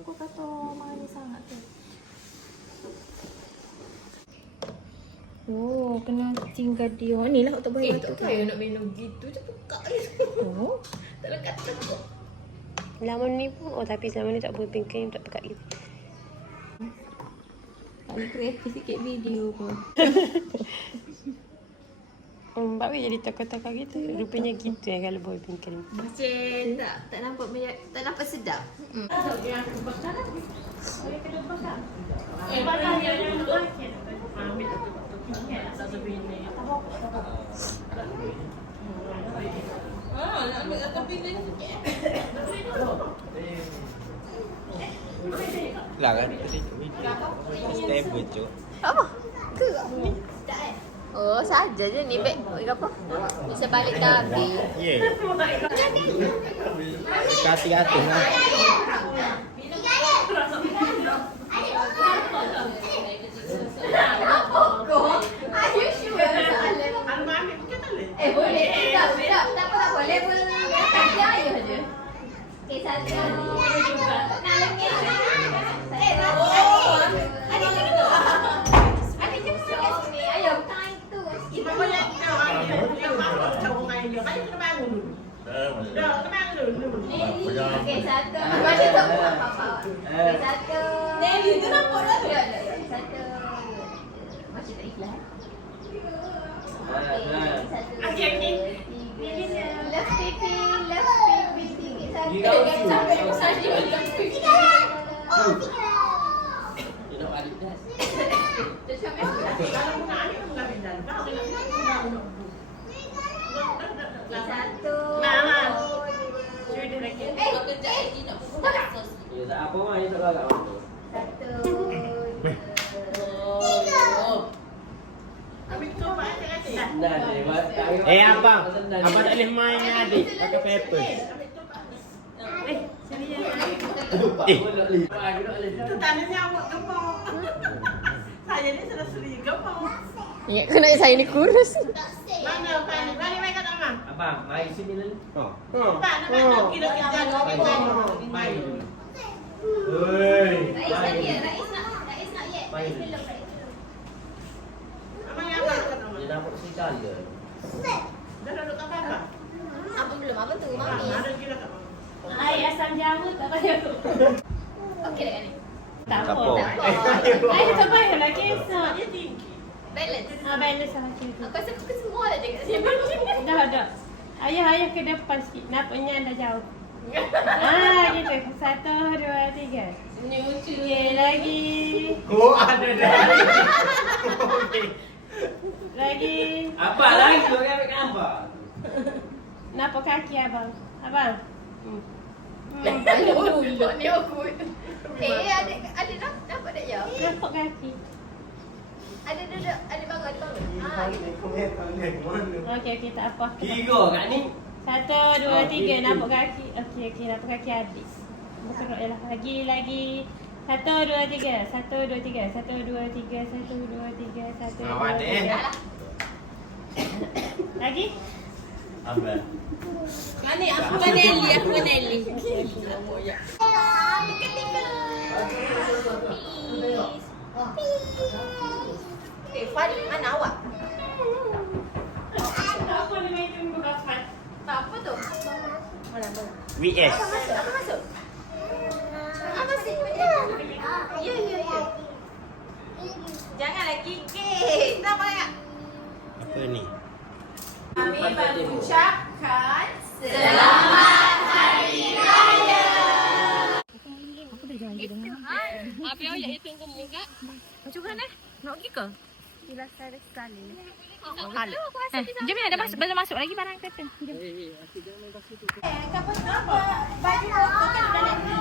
Aku kata manis sangat tu. Oh, kena tinggal dia. Ni lah tak boleh batuk tu. Tak payah nak minum gitu je buka je. Oh. Tak lekat kok. Lama ni pun, tapi selama ni tak boleh pingkir, tak pekat gitu. Tak boleh kreatif sikit video pun. Mbak Wei jadi takut-takut gitu. Rupanya gitu ya kalau boy pingkir. Macam tak nampak sedap. Yang kebakaran. Boleh kena bakar. Bakar yang bakar. Ambil tu. Satu bini. Nak ambil atas pinggan sikit. Lah kan tadi video. Stable je. Apa? Ke? Oh, saja je ni beg apa? Bisa balik tabi. Ya. Hati-hati lah. Are you sure? Boleh. Tak apa. Level kaki ayah je. Okay, satu. Nak lengket. Adik kedua. Adik kedua. Ayah, bukan itu. Kita boleh yang mahu jauh main dia. Kan kena bangun dulu. Dah, kena bangun dulu. Okay, satu. Baca tak apa-apa. Okay, satu. Nelly tu nampak dah tu. Satu. Macam tak ikhlas. Okay, satu. Tiga. Left pipi. Sikit satu. Sampai besar dia. Left pipi. Oh, tiga. Nak balik dah. Kalau guna ni bukan pindah. Kau kena bangun. Satu. Nah. Sudah lagi. Ya tak apa mah, ya tak agak apa. Satu. Ambil tu apa Dah deh, abang. Abang tak boleh main dengan adik pakai paper. Itu tandanya awak gemuk. Saya ni sudah sering gemuk. Ingat kena saya ni kurus. Mana Fani? Fani main kat Amang. Abang, mari sini dulu. Tak nak main kita main. Oi. Rais nak yet. Main. Amang yang apa kat Amang? Dia dapat cerita je. Dah duduk kat apa? Apa belum? Apa tu? Mami. Ada gila kat Amang. Ai asam jamu tak payah tu. Okey dah kan ni? Tak Tak apa. apa. Ai tak payah lah kesok. Dia tinggi. Balance. Balance lah macam tu. Aku rasa aku semua dah cakap sini. Dah. Ayah ke depan sikit. Nampaknya dah jauh. Gitu. 1, 2, 3. Okey, lagi. Oh, ada dah. Lagi. Apa lagi? Kau ambil gambar. Nampak kaki abang. Abang. Mulut ni aku. Ada nampak tak ya? Nampak kaki. Ada bangun. Gitu. Okey, tak apa. Kira kat ni. 1, 2, 3 nampak kaki. Okey, nampak kaki adik. Berkeruk je lah. Lagi. 1, 2, 3. 1, 2, 3. 1, 2, 3. 1, 2, 3. 1, 2, 3. Awak deh. Lagi? Abang. Mana aku dengan Nelly. Okay, Fadi, mana awak? Apa dengan itu untuk kapan? Tak apa tu? Mana? VS. Apa masuk? Ya. Janganlah gigit. Tak payah. Apa ni? Kami mengucapkan Selamat Hari Raya. Apa yang awak tunggu muka? Macam mana? Nak pergi ke? Bila saya sekali. Jom ada masuk lagi barang kereta. Jom. Baju apa kan dalam ni?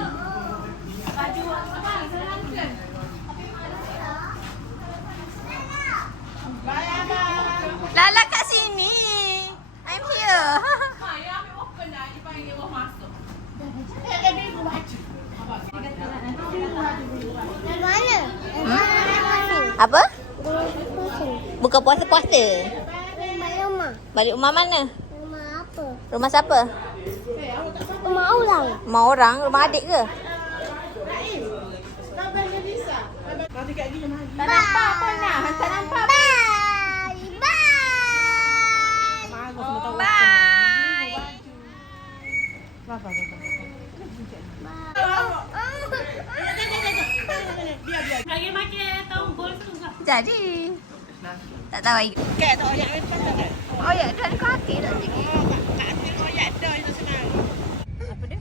Baju apa? Selangkan. Lala kat sini. I'm here. Yang ambil open dah, dia panggil orang masuk. Apa? Buka puasa-puasa. Balik rumah mana? Rumah apa? Rumah siapa? Rumah orang. Rumah orang? Rumah adik ke? Tak nampak apa nak? Tak nampak apa? Lagi makan tombol tu kak. Jadi. Tak tahu lagi. Oh ya, dan kaki tak sikit. Apa dia?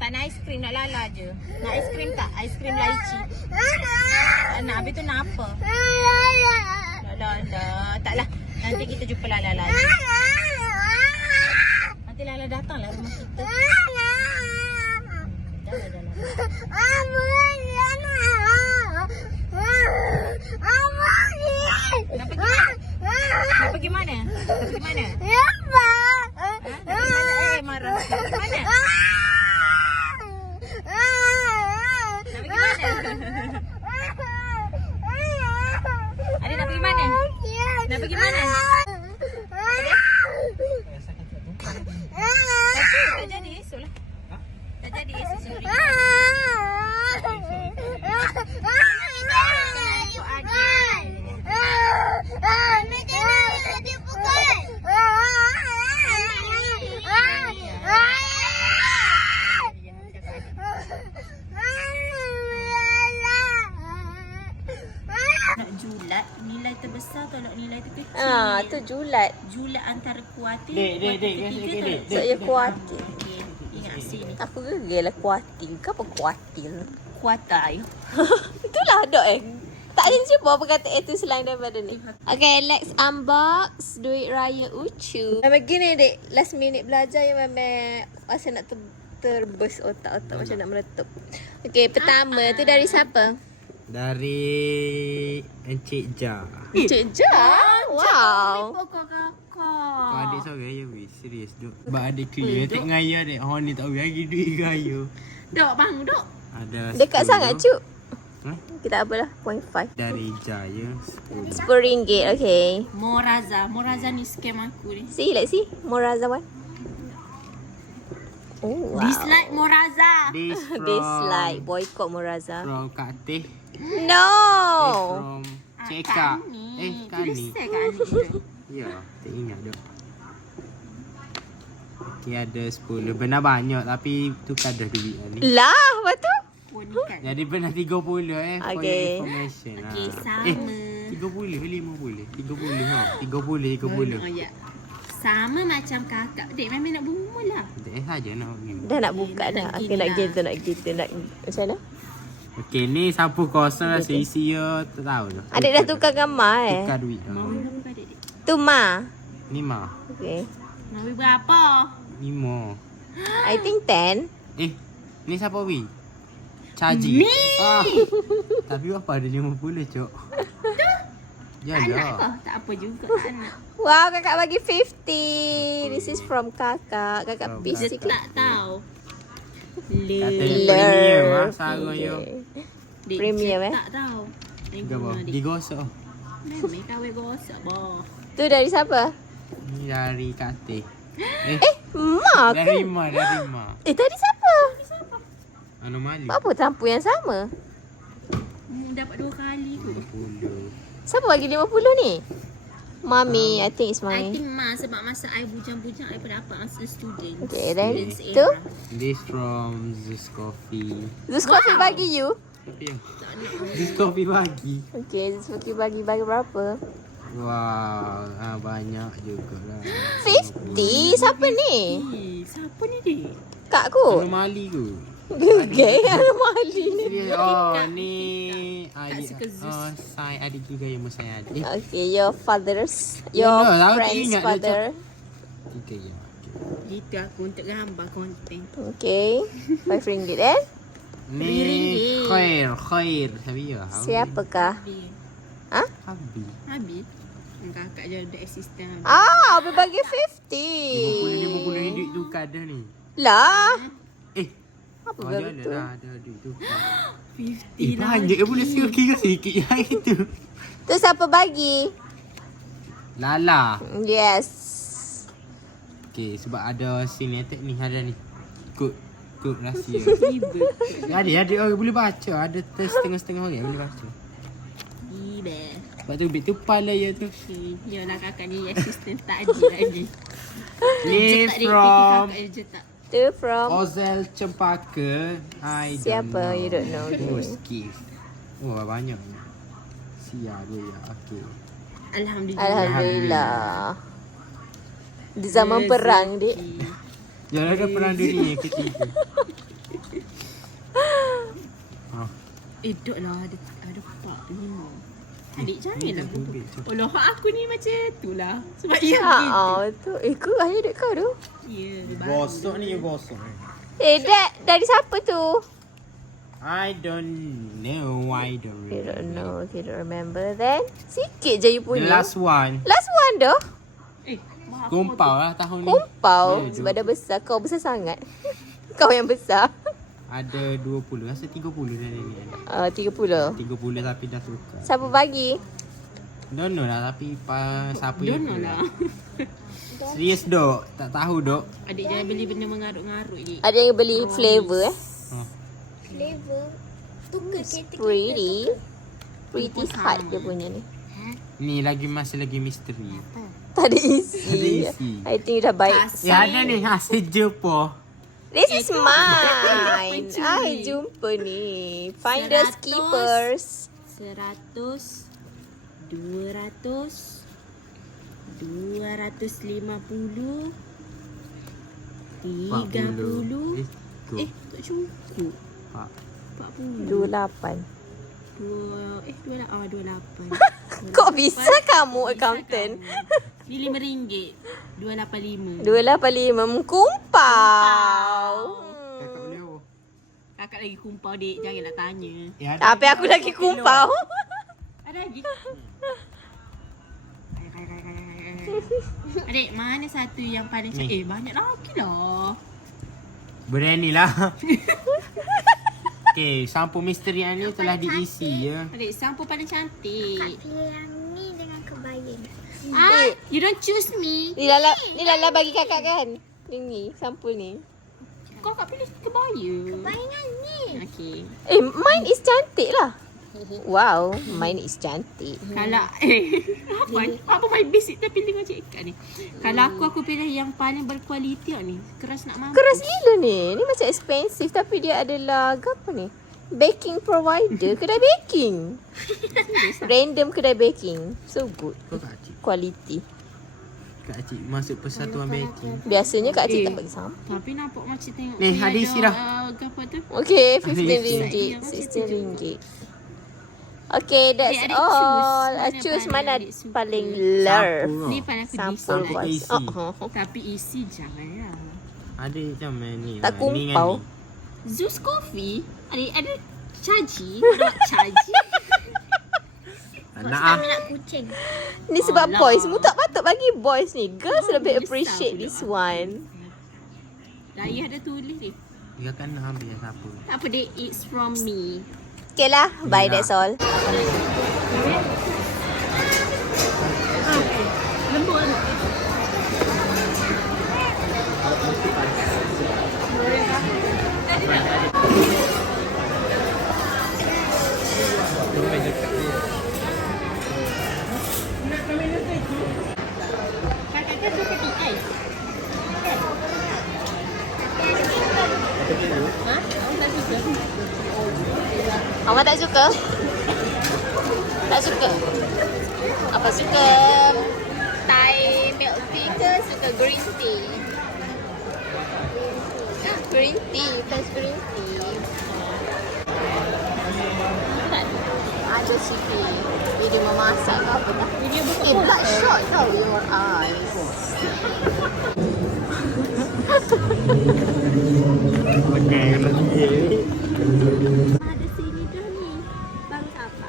Tak nak aiskrim, nak lala je. Nak aiskrim tak? Aiskrim lychee. Tak nak, habis tu nak apa? Lala. Taklah, nanti kita jumpa Lala lagi. Nanti Lala datanglah rumah kita. Dah. Nak pergi mana? Nak pergi mana? Nak pergi mana? Marah. Nak pergi mana? Nak pergi mana? Adik nak pergi mana? Nak pergi mana? Tak jadi esok lah. Tak jadi esok sorry. Nak julat, nilai terbesar atau nilai terkecil? Tu julat. Julat antara kuatir. Dek. Saya kuatir. Okey, ingat sini. Aku gegar lah kuatir. Kenapa kuatir? Kuatai. Itulah dok Tak ada cuba apa kata itu selain daripada ni. Okay, let's unbox duit raya Ucu. Memang gini dek, last minute belajar yang memang masa nak terbus otak-otak macam nak meletup. Okay, pertama tu dari siapa? Dari Encik Ja. Cik Ja. Wow. Pokok kakak. Kau adik seorang ya weh, serius duk. Sebab adik clear tak ngaya dek. Hon ni tak bagi duit gaya. Dok bang, dok. Ada Dekat 10. sangat cuk. Ha? Kita apalah 0.5. Dari Jaya 10. RM10, okay. Moraza ni scam aku ni. See, let's see. Moraza one. Oh, wow. Dislike Moraza. This from Dislike. Boycott Moraza. From Kak Teh. No. From Cekak. Kak Ni. Saya Kak Ni. Ya, tak ingat duk. Okay, ada 10. Benar banyak tapi tu kadar duit ni. Lah, betul? Ponikan. Jadi benar 30 for your Okay. information. Okey, sama. 30 50. 30 Oh ya. Sama macam kakak. Dek memang nak bumbu lah. Dek saja nak pergi. Dah nak buka dah. Okay, nak gitu. Nak macam mana? Okey, ni sapu kosong rasa isi ya, tak tahu tu. Adik dah tukar gambar Tukar duit dah. Mau berapa dek? Tu Ma. 5. Okay. Mau berapa? 5. I think 10. Ni siapa wi? Charging. Ni. Tapi apa ada 50 cok? Tak nak Yalah. ke? Tak apa juga. Tak nak. Wow, kakak bagi 50. This is from kakak. Kakak From PC. Dia tak tahu. Katanya premium lah, sarung yo. Dek, Premium, dia eh? Tak tahu. Ni Gak guna dek. digosok. Memang kawin gosok boh. Tu dari siapa? Ni dari Kak Teh. Ma ke? Dari Ma. Tadi siapa? Anomali. Apa tampu yang sama? Dapat 2 kali tu. 50. Siapa bagi 50 ni? Mami, I think it's I mami. think sebab masa I bujang-bujang I pun dapat masa student. Okay, then Students tu? era. This from Zeus Coffee. Zeus Coffee bagi you? Tapi Zeus Coffee bagi. Okay, Zeus Coffee bagi berapa? Wow, banyak juga lah. 50? Siapa ni? Siapa ni dek? Kak ku? Anomali ke? Gay anomali ni. Serius? Oh, ni suka adik. Zeus. Oh, saya adik juga yang saya adik. Okay, your father's, your Yalah, tahu tak friend's ingat dia, father. Tiga ya. Itu aku untuk gambar konten. Okay, RM5 eh? Ni Khair. Sabi ya. Siapakah? Ha? Abi. Habis. Kakak je ada assistant. Ah, Abi bagi 50. 50 duit tu kadar ni. Lah. Apa Ada betul? ada duit tu. 50 lah. Banyak ya boleh kira sikit yang itu. Tu siapa bagi? Lala. Yes. Okay, sebab ada scene attack ni ada ni. Ikut tutup rahsia. Ada orang boleh baca. Ada setengah-setengah orang boleh baca. Ibe. Sebab tu bit tu pala ya tu. Yalah kakak ni assistant tak ada lagi. Ni Tak ada from kakak je tak. Tu from Ozel Cempaka. I siapa? You don't know. Oh, skip. Oh, banyak. Sia dia ya. Okey. Alhamdulillah. Di zaman perang, Dik. Jangan ada perang dunia ketiga. Duk lah ada 4, 5. Adik janganlah. Kubik. Allah, aku ni macam tu lah. Sebab ia Tu. Kau hanya dek kau tu. Ya, Gosok ni, gosok. Dad, dari siapa tu? I don't know. You don't know. You don't remember then? Sikit je you The punya. last one. Last one dah. Kumpau lah tahun ni. Kumpau. Ya, Sebab dah besar. Kau besar sangat. Kau yang besar. Ada 20. Rasa 30 dah ni. 30. 30 tapi dah tukar. Siapa bagi? Don't know lah tapi siapa Don't yang know lah. Serius dok? Tak tahu dok? Adik jangan beli benda mengarut-ngarut ni. Ada yang beli flavor Flavor. Tukar Pretty hard dia punya ni. Ni masih lagi misteri. Tak ada Tak ada isi. isi. I think dah baik. Ya ada ni sejuk po. This is mine. I jumpa ni. Finders 100. keepers. 100, 200, 250, 30. Tak cukup. 40. 28. 28. Kok bisa kamu accountant? Ni RM5. 285. 285 kumpau. Kakak boleh apa? Kakak lagi kumpau dik, janganlah tanya. Ya ada. Tapi aku lagi kumpau. Ada lagi? Adik, mana satu yang paling cantik? Banyak lagi lah. Berani lah. Okey, sampo misteri ni telah diisi ya. Adik, sampo paling cantik. Pilih yang ni dengan kebaya. You don't choose me. Ni Lala bagi kakak kan? Ini sampul ni. Kau kat pilih kebaya. Bayangan ni. Okey. Mine is cantik lah. Wow, mine is cantik. Kalau apa main basic dah pilih dengan Cik Ikat ni. Kalau aku pilih yang paling berkualiti ni. Keras nak mampus. Keras gila ni. Ni macam expensive tapi dia adalah apa ni? Baking provider, kedai baking. Random kedai baking. So good. Kau Kak Cik. Quality. Kak Cik masuk persatuan baking. Biasanya Kak Cik tak bagi sampul. Tapi nampak macam tengok Ni, ni ada isi dah. Apa tu? Okay, Ada RM15. isi. RM16. Okay, that's Adik all. I choose. choose Mana mana adik suka? paling love. Ni paling aku Sampul dislike. boys. isi. Tapi isi janganlah. Ada macam ni. Tak lah. Ni dengan kumpau. ni. Zeus Coffee ada caji. Nak caji. Nak ah. Nak kucing. Ni sebab Alah. boys. Mu tak patut bagi boys ni. Girls lebih menyesal appreciate pula this aku. one. Dayah ada tulis ni. Dia kan nak ambil siapa? Tak apa dek, it's from me. Okay lah. Bye, Ya. that's all. Lembut. Kakak kan suka tea ais. Ha? Awak tak suka? Awak tak suka? Tak suka? Apa suka Thai milk tea ke suka green tea? Green tea, plus green tea. Ada sikit video memasak ke apa tak? Video Bloodshot tau your eyes. Okey, lagi. Ada sini dah ni. Bang apa?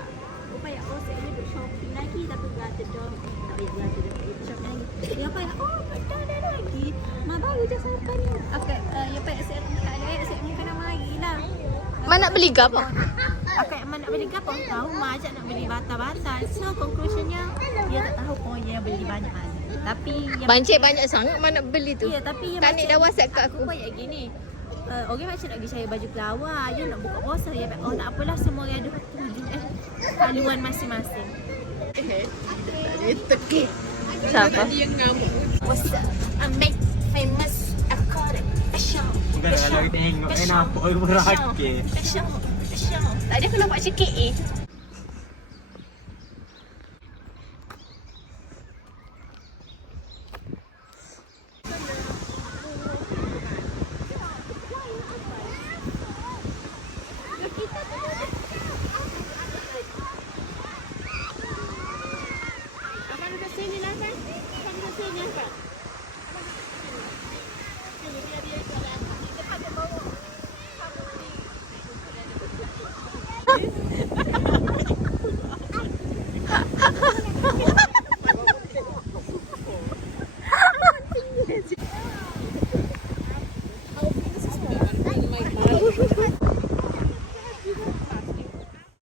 Rupanya saya duduk shopping lagi tapi berada dah. Tak payah berada dah shopping lagi. Ya payah. Oh, dah lagi. Ma baru je sampai ni. Okey, ya payah saya tak ada. Saya mungkin nak lagi lah. Mana nak beli gap? Okey, Mak nak beli apa? Tahu Mak ajak nak beli bata-bata. So, conclusionnya dia tak tahu pun dia beli banyak mana. Tapi yang Bancik banyak sangat mana nak beli tu. ya, tapi yang Tanik dah WhatsApp kat aku. banyak gini. orang macam nak pergi cari baju pelawar, you nak buka puasa, ya oh tak apalah, semua orang ada haluan masing-masing. Dia tekik. Siapa? Dia ngamuk. What's up? I make famous. I call it fashion. Bukan kalau kita tengok nampak orang berakil. Fashion. Tak ada aku nampak cekik